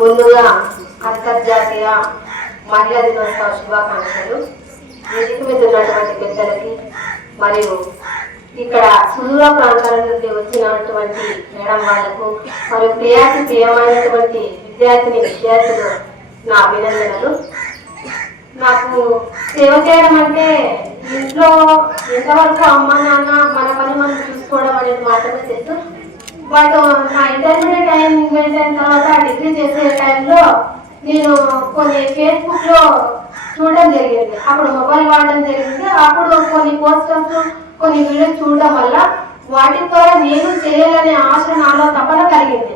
ముందుగా అంతర్జాతీయ మహిళా దినోత్సవ శుభాకాంక్షలు. వేదిక మీద ఉన్నటువంటి పెద్దలకి మరియు ఇక్కడ సుదూర ప్రాంతాల నుండి వచ్చినటువంటి మేడం వాళ్ళకు మరియు ప్రియాకి ప్రియమైనటువంటి విద్యార్థిని విద్యార్థులు నా అభినందనలు. నాకు సేవ చేయడం అంటే ఇంట్లో ఎంతవరకు అమ్మ నాన్న మన పని మనం చూసుకోవడం అనేది మాత్రమే తెలుసు. బట్ నా ఇంటర్మీడియట్ టైం అయిన తర్వాత డిగ్రీ చేసే టైంలో నేను కొన్ని ఫేస్బుక్లో చూడడం జరిగింది. అప్పుడు మొబైల్ వాడడం జరిగింది. అప్పుడు కొన్ని పోస్టర్స్ కొన్ని వీడియోస్ చూడడం వల్ల వాటి ద్వారా నేను చేయాలనే ఆశ నాలో తపన కలిగింది.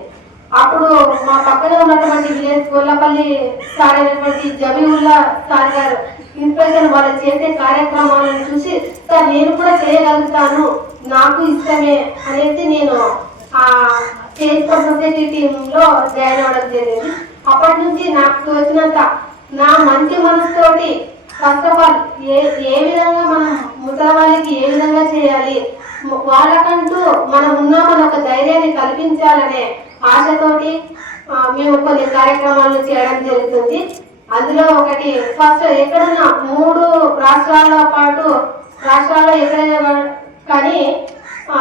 అప్పుడు మా పక్కన ఉన్నటువంటి విలేజ్ గొల్లపల్లి సార్ అయినటువంటి జబీవుల్లా సార్ గారు ఇన్స్పిరేషన్ వాళ్ళు చేసే కార్యక్రమాలను చూసి సార్ నేను కూడా చేయగలుగుతాను. నాకు ఇష్టమే అనేసి నేను ఆ సొసైటీ టీంలో జాయిన్ అవ్వడం జరిగింది. అప్పటి నుంచి నాకు తోచినంత నా మంచి మనసుతోటి ఫస్ట్ ఆఫ్ ఆల్ ఏ ఏ విధంగా మనం ముసలవాళ్ళకి ఏ విధంగా చేయాలి? వాళ్ళకంటూ మనం ఉన్నామని ఒక ధైర్యాన్ని కల్పించాలనే ఆశతోటి మేము కొన్ని కార్యక్రమాలు చేయడం జరుగుతుంది. అందులో ఒకటి ఫస్ట్ ఎక్కడన్నా మూడు రాష్ట్రాల పాటు రాష్ట్రాల్లో ఎక్కడైనా కానీ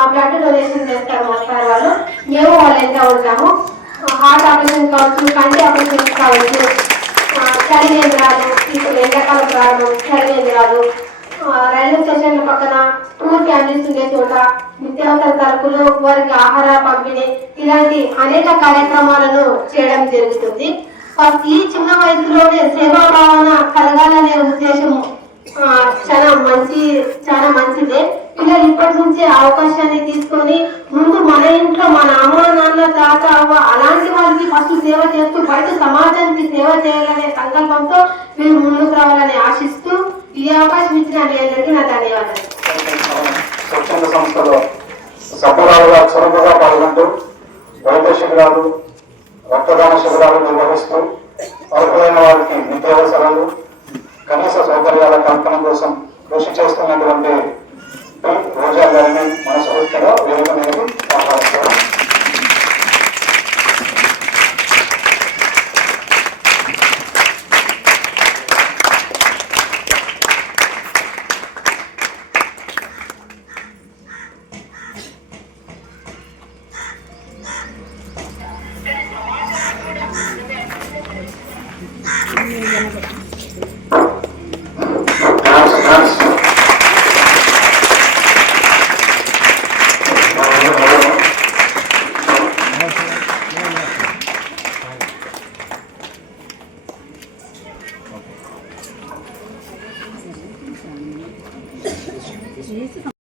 బ్లడ్ డొనేషన్ చేస్తారు మా సార్ వాళ్ళు. మేము వాళ్ళు ఎంత ఉంటాము. హార్ట్ ఆపరేషన్ కావచ్చు కంటి ఆపరేషన్ కావచ్చు ఆ, చలివేంద్రాలు ఇప్పుడు ఎండాకాలం ప్రారంభం చలివేంద్రాలు రైల్వే స్టేషన్ల పక్కన టూర్ క్యాంటీన్స్ ఉండే చోట నిత్యావసర సరుకులు వారికి ఆహార పంపిణీ ఇలాంటి అనేక కార్యక్రమాలను చేయడం జరుగుతుంది. ఈ చిన్న వయసులోనే సేవా భావన కలగాలనే ఉద్దేశం చాలా మంచి చాలా మంచిదే. పిల్లలు ఇప్పటి నుంచే అవకాశాన్ని తీసుకొని ముందు మన ఇంట్లో మన అమ్మ నాన్న తాత అవ్వ అలాంటి వాళ్ళకి ఫస్ట్ సేవ చేస్తూ బయట సమాజానికి సేవ చేయాలనే సంకల్పంతో మీరు ముందుకు రావాలని ఆశిస్తూ ఈ అవకాశం ఇచ్చిన మీ అందరికీ నా ధన్యవాదాలు. స్వచ్ఛంద సంస్థలో సభ్యురాలుగా చురుకుగా పాల్గొంటూ వైద్య శిబిరాలు రక్తదాన శిబిరాలు నిర్వహిస్తూ అర్హులైన వారికి నిత్యావసరాలు కనీస సౌకర్యాల కల్పన కోసం కృషి చేస్తున్నటువంటి రోజా గారిని మనస్ఫూర్తిగా వేదిక 洗衣上